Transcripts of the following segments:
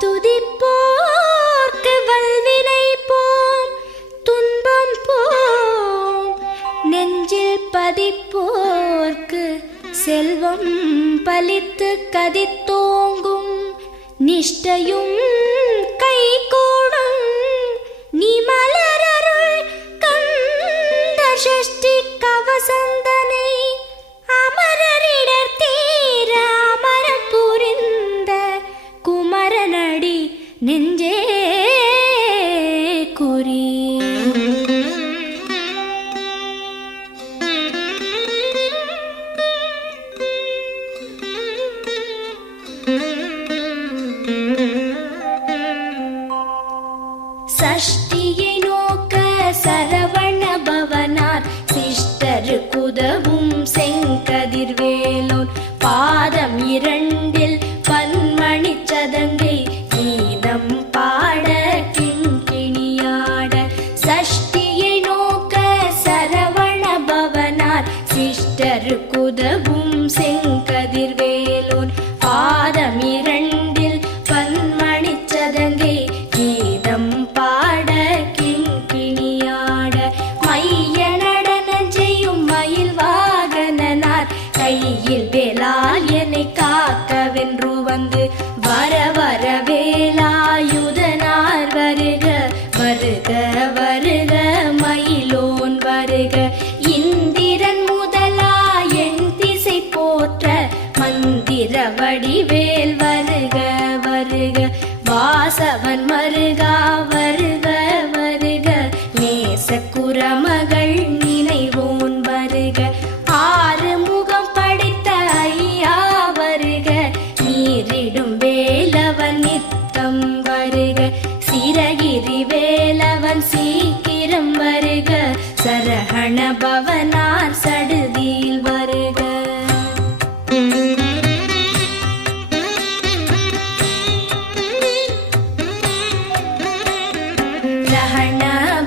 துதிப்போர்க்கு வல்வினை போம் துன்பம் போம், நெஞ்சில் பதிப்போர்க்கு செல்வம் பலித்து கதித்தோங்கும், நிஷ்டையும் கைகூடும் நீ மலரருள் கந்த சஷ்டி கவசந்தனை, அமரரிடர் தீர அமரம் புரிந்த குமரனடி நெஞ்சே குறி. சஷ்டியை நோக்க சரவண பவனார் சிஷ்டருக்குதவும் செங்கதிர்வேலோன், பாதம் இரண்டில் பன்மணி சதங்கை கீதம் பாட கிண்கிணியாட. சஷ்டியை நோக்க சரவண பவனார் சிஷ்டருக்குதவும் செங்கதிர்வேலோன், பாதம் இரண்டில் பன்மணி சதங்கை கீதம் பாட கிண்கிணியாட. மைய நடன செய்யும் மயில் வாகனனார் கையில் வேலால் என்னை காக்கவென்று வந்து, வர வர வேலாயுதனார் வருக வருக வருக மயிலோன் வருக. இந்திரன் முதலா என் திசை போற்ற மந்திர வடிவேல் வருக வருக. வாசவன் மருகா வருக வருக, நேச குரமகள் நினைவோன் வருக. ஆறு முகம் படைத்த ஐயா வருக, நீரிடும் வேலவன் நித்தம் வருக. சிரகிரி வேலவன் சீக்கிரம் வருக, சரஹண பவனார் சடுதியில் வருக. ரஹண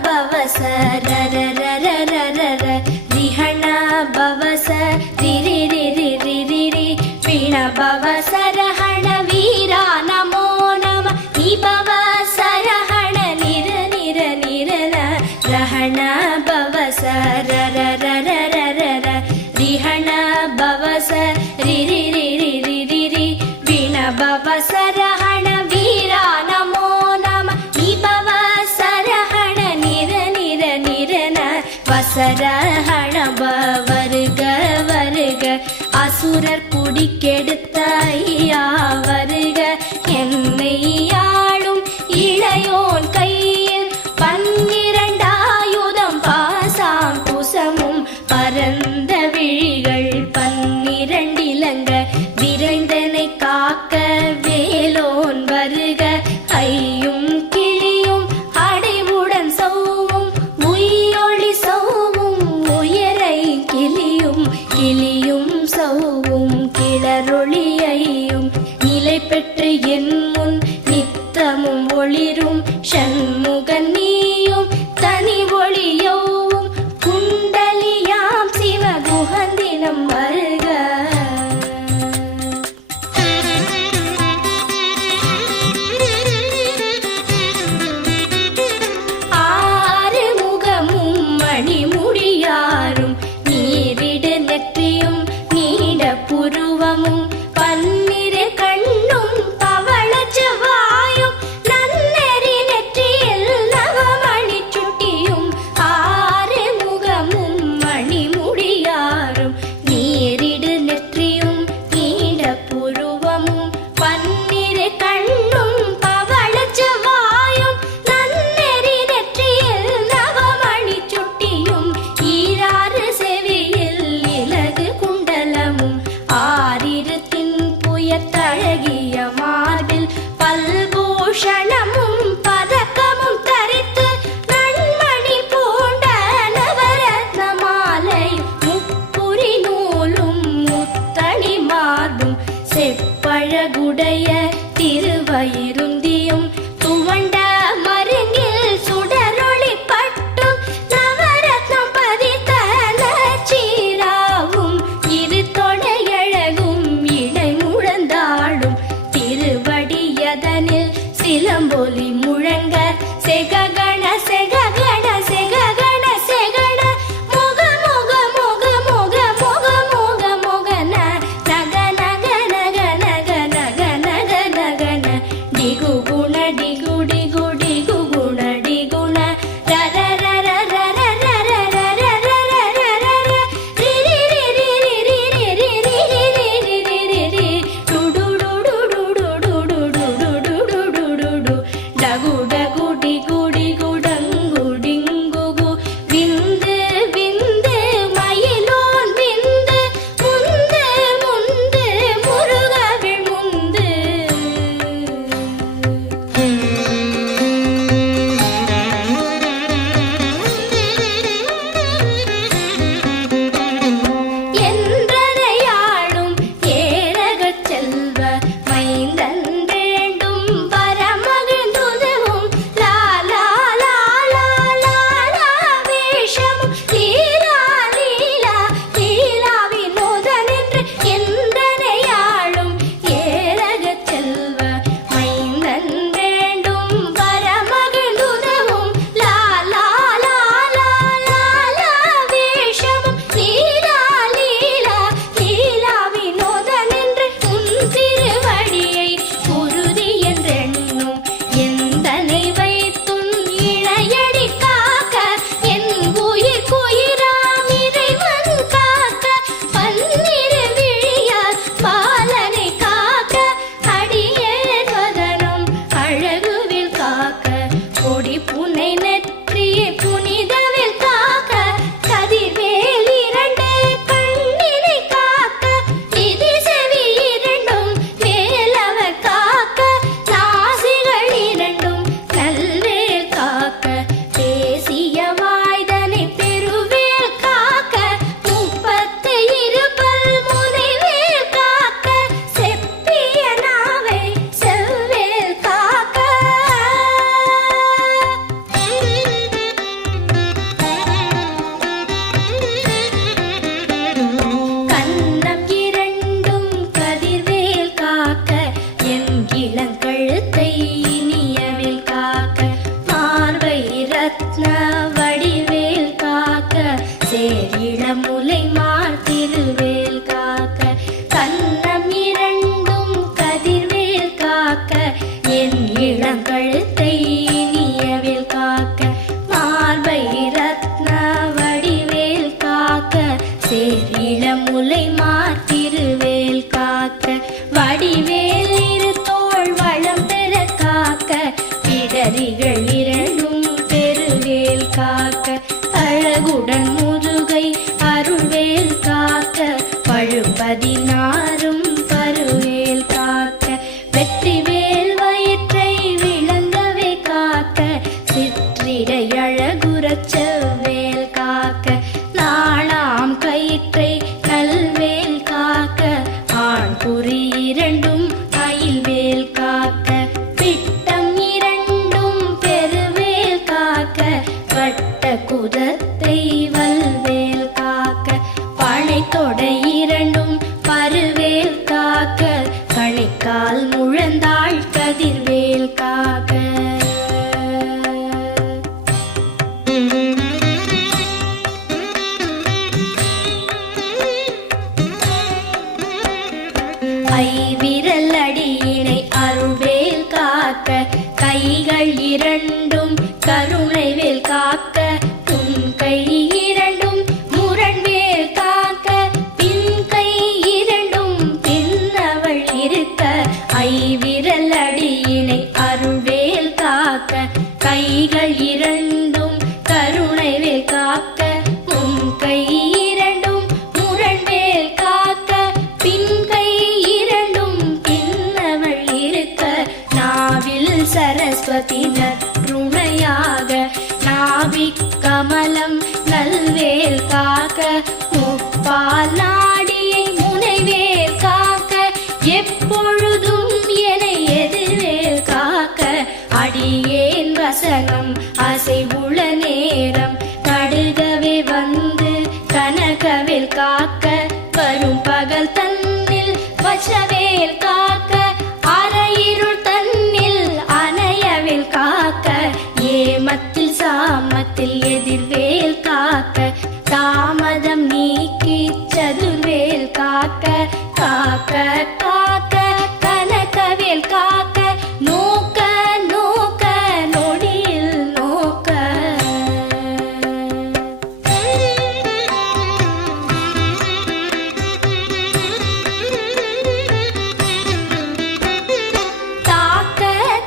பவச ரரரரரரர, ரிஹண பவச ரிரிரிரிரிரிரி, பிண பவச ரஹண வீரா நமோ நம, நிபவ சரஹண நிர நிர நிரன. ரஹண பவச ரரரரரரர, ரிஹண பவச ரிரிரிரிரிரிரி, பிண பவச ரஹண வீரா நமோ நம, நிபவ சரஹண நிர நிர நிரன. வசரஹண வருக வருக, அசுரர் குடிக்கெடுத்த ஐயா வருக. என்னை ஆளும் இளையோன் கையில் பன்னிரண்டாயுதம் பாசாம் குசமும், பரந்த விழிகள் பன்னிரண்டிலங்க விரைந்தனை காக்க வேலோன் வருக. ஐயும் கிளியும் அடைவுடன் சௌவும் உயிரொளி சௌவும், உயரை கிளியும் கிளியும் சௌவும் கிளரொளியையும், நிலை பெற்று என் முன் நித்தமும் ஒளிரும் ஷண்முகன் நீயும் தனி ஒளியவும், குண்டலியாம் சிவகுகந்தினம் வருக. ஆறு முகமும் மணிமுடியாரும், நீரிடு நெற்றியும் நீட புருவமும், பன்னிரு கண்ணும் பவள செவ்வாயும், நன்னெறி நெற்றியில் நவமணி சுட்டியும். ஆறு முகமும் மணிமுடியாரும், நீரிடு நெற்றியும் நீட புருவமும், பன்னிரு கண்ணும் பவள செவ்வாயும், நன்னெறி நெற்றியில் நவமணி சுட்டியும். ஈராறு செவியில் இலகு குண்டலமும், ஆறிரு தின்புயத்தழகிய மார்பில் பல்பூஷணமும் பதக்கமும் தரித்து, நன்மணி பூண்ட நவரத்ன மாலை முப்புரி நூலும் முத்தணி மார்பும், செப்பழகுடைய திருவயிருந்தியும், துவண்ட மருங்கில் சுடரொளி பட்டும், நவரத்னம் பதித்த நச்சீராவும், இரு தொடையழகும் இடை முழந்தாடும், திருவடிய நாரும் பருவேல் காக்க வெற்றிவேல் வயிற்றை விளங்கவே காக்க சிற்றிடை அழகுறச் செவ்வேல் காக்க நாளாம் கயிற்றை நல்வேல் காக்க ஆண் குறி இரண்டும் அயில்வேல் காக்க பிட்டம் இரண்டும் பெருவேல் காக்க வட்ட குதத்தை வல்வேல் காக்க பனை தொடை இரண்டும் பருவேல் காக்க கணைக்கால் முழந்தாள் கதிர்வேல் காக்க ஐவிரல் அடியினை அருள்வேல் காக்க கைகள் இரண்டும் கருணைவேல் காக்க உன் கை இரண்டும் முரண்வேல் காக்க பின் கை இரண்டும் பின்னவள் இருக்க ஐவிரல் அடியினை அருள்வேல் காக்க கைகள் இரண்டும் கருணைவேல் காக்க உன் கை இரண்டும் முரண்வேல் காக்க பின் கை இரண்டும் பின்னவள் இருக்க நாவில் சரஸ்வதி நற்றுணையாக நாவிக் கமலம் நல்வேல் காக்க முப்பால் நாடியை முனைவேல் காக்க எப்பொழுதும் என எதிர்வேல் காக்க அடியேன் வசனம் அசைவுள நேரம் கடுகவே வந்து கனகவேல் காக்க வரும் பகல் தன்னில் வச்சவேல் காக்க அரையிருள் தன்னில் அணையவேல் காக்க ஏமத்தில் சாமத்தில் எதிர்வேல் காக்க தாமதம் நீக்கி சதுர்வேல் காக்க காக்க காக்க கனகவேல் காக்க நோக்க நோக்க நொடியில் நோக்க தாக்க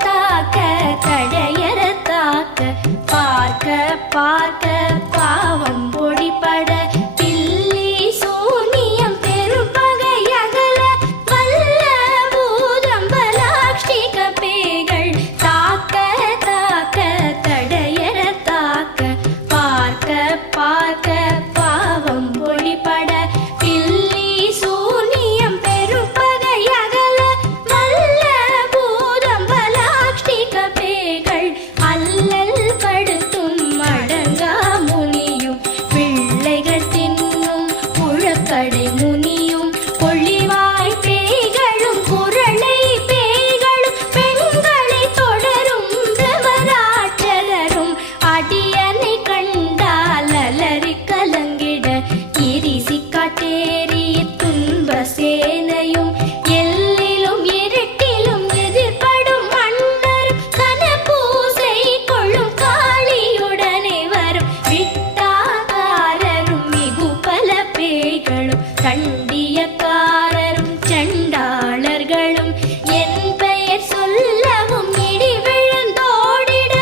தாக்க தடையற தாக்க பார்க்க பார்க்க பாவம் பொடிபட பில்லி சூனியம் பெரும்பகை அகல வல்ல பூதம்பலாக்ஷிக பேய்கள் தாக்க தாக்க தடையற தாக்க பார்க்க பார்க்க பாவம் பொடிபட பில்லி சூனியம் பெரும்பகை அகல வல்ல பூதம்பலாக்ஷிக பேய்கள் அல்லல் படுத்தும் அடங்கா முனியும் பிள்ளைகள் தின்னும் புழக்கடை முனியும் பொழிவாய் பேய்களும் குரளை பேய்களும் பெண்களை தொடரும் பிரமராட்சரரும் அடியனை கண்டால் அலறி கலங்கிட இரிசி காட்டேறிய துன்ப சேனையும் எல்லிலும் இருட்டிலும் எதிர்படும் மன்னரும் கனபூசை கொள்ளும் காளியுடனே வரும் விட்டாகாரரும் மிகு பல பேய்களும் கண்டியக்காரரும் சண்டாளர்களும் என் பெயர் சொல்லவும் இடி விழுந்தோடிட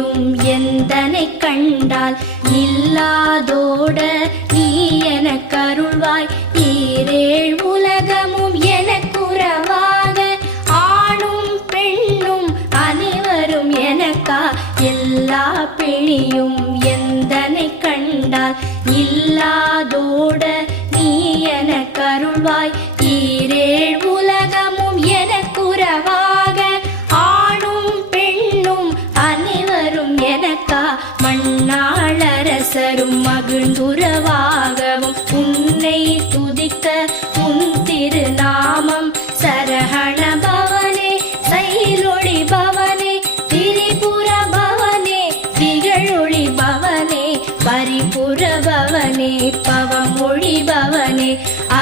பிணியும் எந்தனை கண்டால் இல்லாதோட நீ எனக்கருள்வாய். ஈரேழ் உலகமும் எனக்குறவாக ஆணும் பெண்ணும் அனைவரும் எனக்கா. எல்லா பிணியும் எந்தனை கண்டால் இல்லாதோட நீ எனக்கருள்வாய். ஈரேழ் உலகமும் எனக்குறவாக ஆணும் பெண்ணும் அனைவரும் எனக்கா. மண்ணாளரசரும் மகிழ்ந்துறவாகவும் உன்னை துதிக்க உன் திருநாமம். சரஹண பவனே சைலொளி பவனே திரிபுர பவனே திகழொளி பவனே பரிபுர பவனே பவமொழி பவனே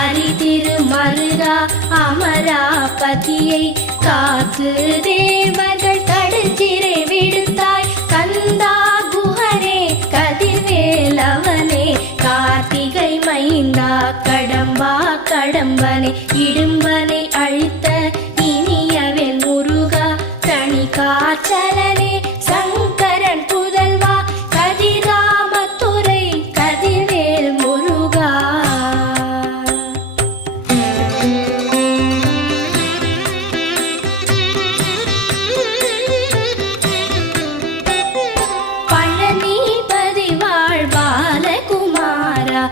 அரிதிரு மருகா அமராபதியை காத்து தேவர்கள் கடுஞ்சிறை விடுத்தாய். கந்தா குஹனே கதிர்வேலவனே கார்த்திகை மைந்தா கடம்பா கடம்பனை இடும்பனை அழித்த இனியவேல் முருகா. தனி காச்சலனே சங்கரன் புதல்வா கதிராமத்துறை கதிர்வேல் முருகா. பழனிபதி வாழ் பாலகுமாரா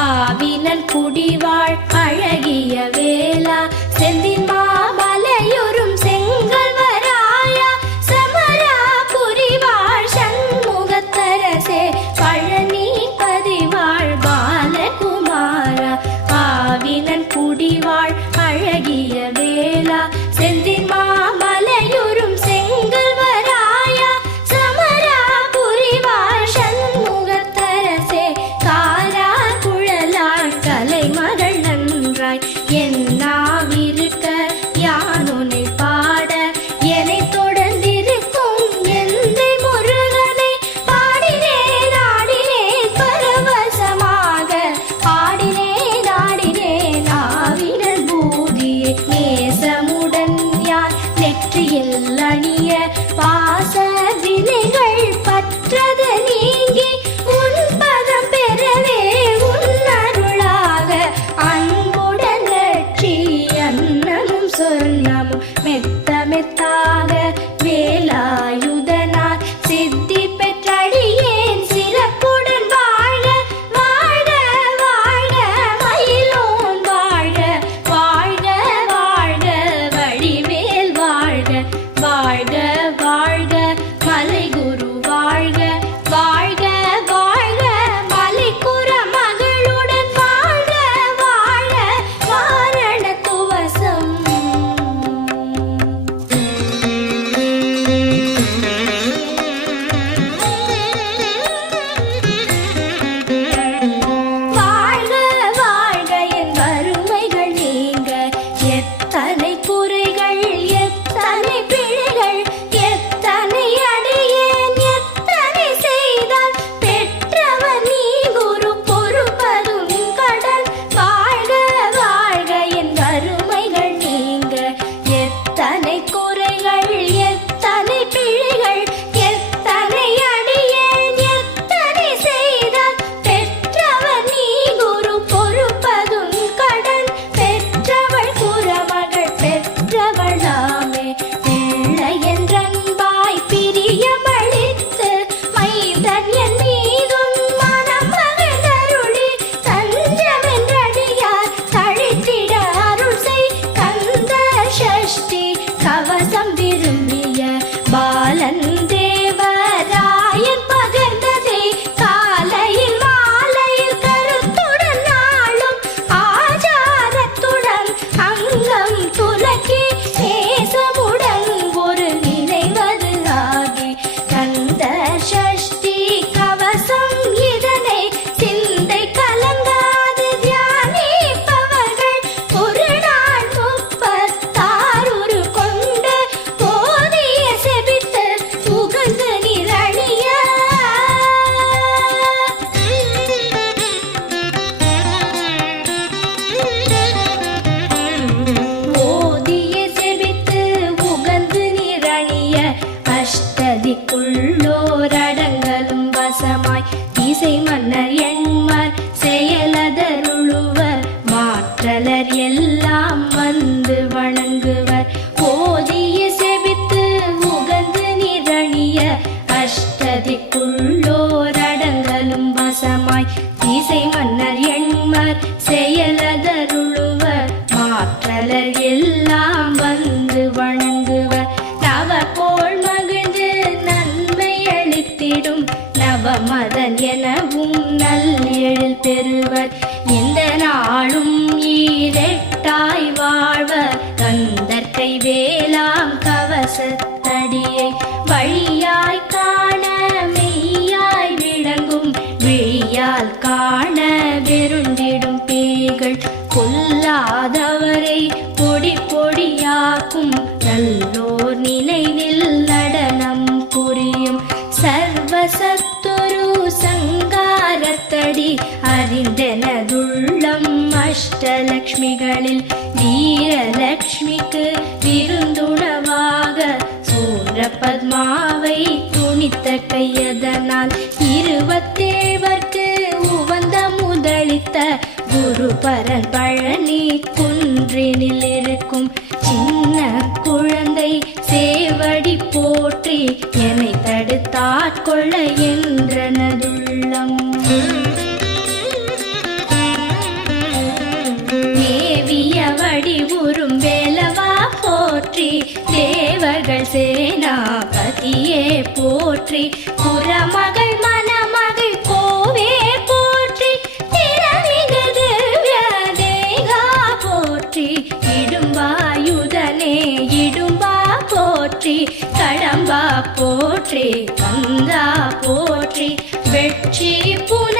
ஆவினன் குடிவாழ் அழகிய வேளா. செந்தின் மாமலையொரும் செங்கல்வராயா சமராபுரி வாழ் சண்முகத்தரசே. பழனிபதி வாழ் பாலகுமாரா ஆவினன் குடிவாழ் அழகிய வேளா. செந்தின் மாமலையொரும் செங்கல்வராயா சமராபுரி வாழ் சண்முகத்தரசே. காரா குழலாள் கலைமகள் நன்றாய் என்னாவிருக்க யானுனை பாட. என்னை தொடர்ந்திருக்கும் எந்தை முருகனை பாடினேன் ஆடினேன் பரவசமாக. ஆடினேன் ஆடினேன் ஆவினன் பூதியை நேசமுடன் யான் நெற்றியில் அணிய. பாச வினைகள் பற்றது நீங்கி உன் பதம் பெறவே உன் அருளாக. அன்புடன் லட்சி அன்னமும் சொன்னமும் மெத்த மெத்தாக வேலாயுதனார் சித்தி பெற்றடியேன் சிறப்புடன் வாழ. வாழ வாழ மயிலோன் வாழ. வாழ்க வாழ்க வடிவேல் வாழ்க. வாழ்க வாழ்க மலைகுரு வாழ்க. வாழ்க வாழ்க மலைக்குற மகளுடன் வாழ்க. வாழ வாரண துவசம். வாழ்க வாழ்க என் வறுமைகள் நீங்க. எத்தனை குறைகள் எத்தனை பிழைகள் எத்தனை அடியேன் எத்தனை செய்தால் பெற்றவர் நீ குரு பொறுப்பதும் கடன். வாழ்க வாழ்க என் வறுமைகள் நீங்க. எத்தனை குறைகள் எத்தனை பிழைகள் எத்தனை அடியேன் எத்தனை செய்தால் பெற்றவர் நீ குரு பொறுப்பதும் கடன். பெற்றவள் குறமகள் பெற்றவள் நாமே பிள்ளை என்றன்பாய் பிரியமளித்து மைந்தன் என் மீதும் மனம் மகிழ்ந்தருளி தஞ்சமென்றடியார் தழித்திட அருள் செய். கந்த சஷ்டி கவசம் விரும்பி வணங்குவர். ஓதிய செபித்து உகந்து நிரணிய அஷ்டதிக்குள்ளோரடங்கலும் வசமாய் திசை மன்னர் எண்மர் செயலதருளுவர். மாற்றலர் எல்லாம் வந்து வணங்குவர். நவகோள் மகிழ்ந்து நன்மை அளித்திடும் நவமதன் எனவும் நல் எழில் பெறுவர். எந்த நாளும் ஈரெட்டாய் வாழ்வர். கந்தற்கை வேளாம் கவசத்தடியை வழியாய் காண மெய்யாய் விளங்கும். விழியால் காண வெருண்டிடும் பேய்கள் கொல்லாதவரை பொடி பொடியாக்கும். நல்லோர் நினைவில் நடனம் புரியும். சர்வசத்துரு சங்காரத்தடி அறிந்தெனதுள்ளம் அஷ்டலக்ஷ்மிகளில் வீரலக்ஷ்மிக்கு விருந்துணவாக சூரபத்மாவை துணித்த கையதனால் 27வர்க்கு உவந்த முதலித்த குருபரன் பழனி குன்றினில் இருக்கும். சின்ன குழந்தை சேவடி போற்றி என்னை தடுத்தாட்கொள்ள என்றனதுள்ளம். மேவிய வடிவுறும் வேலவா போற்றி. தேவர்கள் சேனாபதியே போற்றி. புறமகள் மணமகள் கோவே போற்றி. திறமிகு திவ்ய தேகா போற்றி. இடும்பாயுதனே இடும்பா போற்றி. கடம்பா போற்றி. கந்தா போற்றி. வெற்றி புன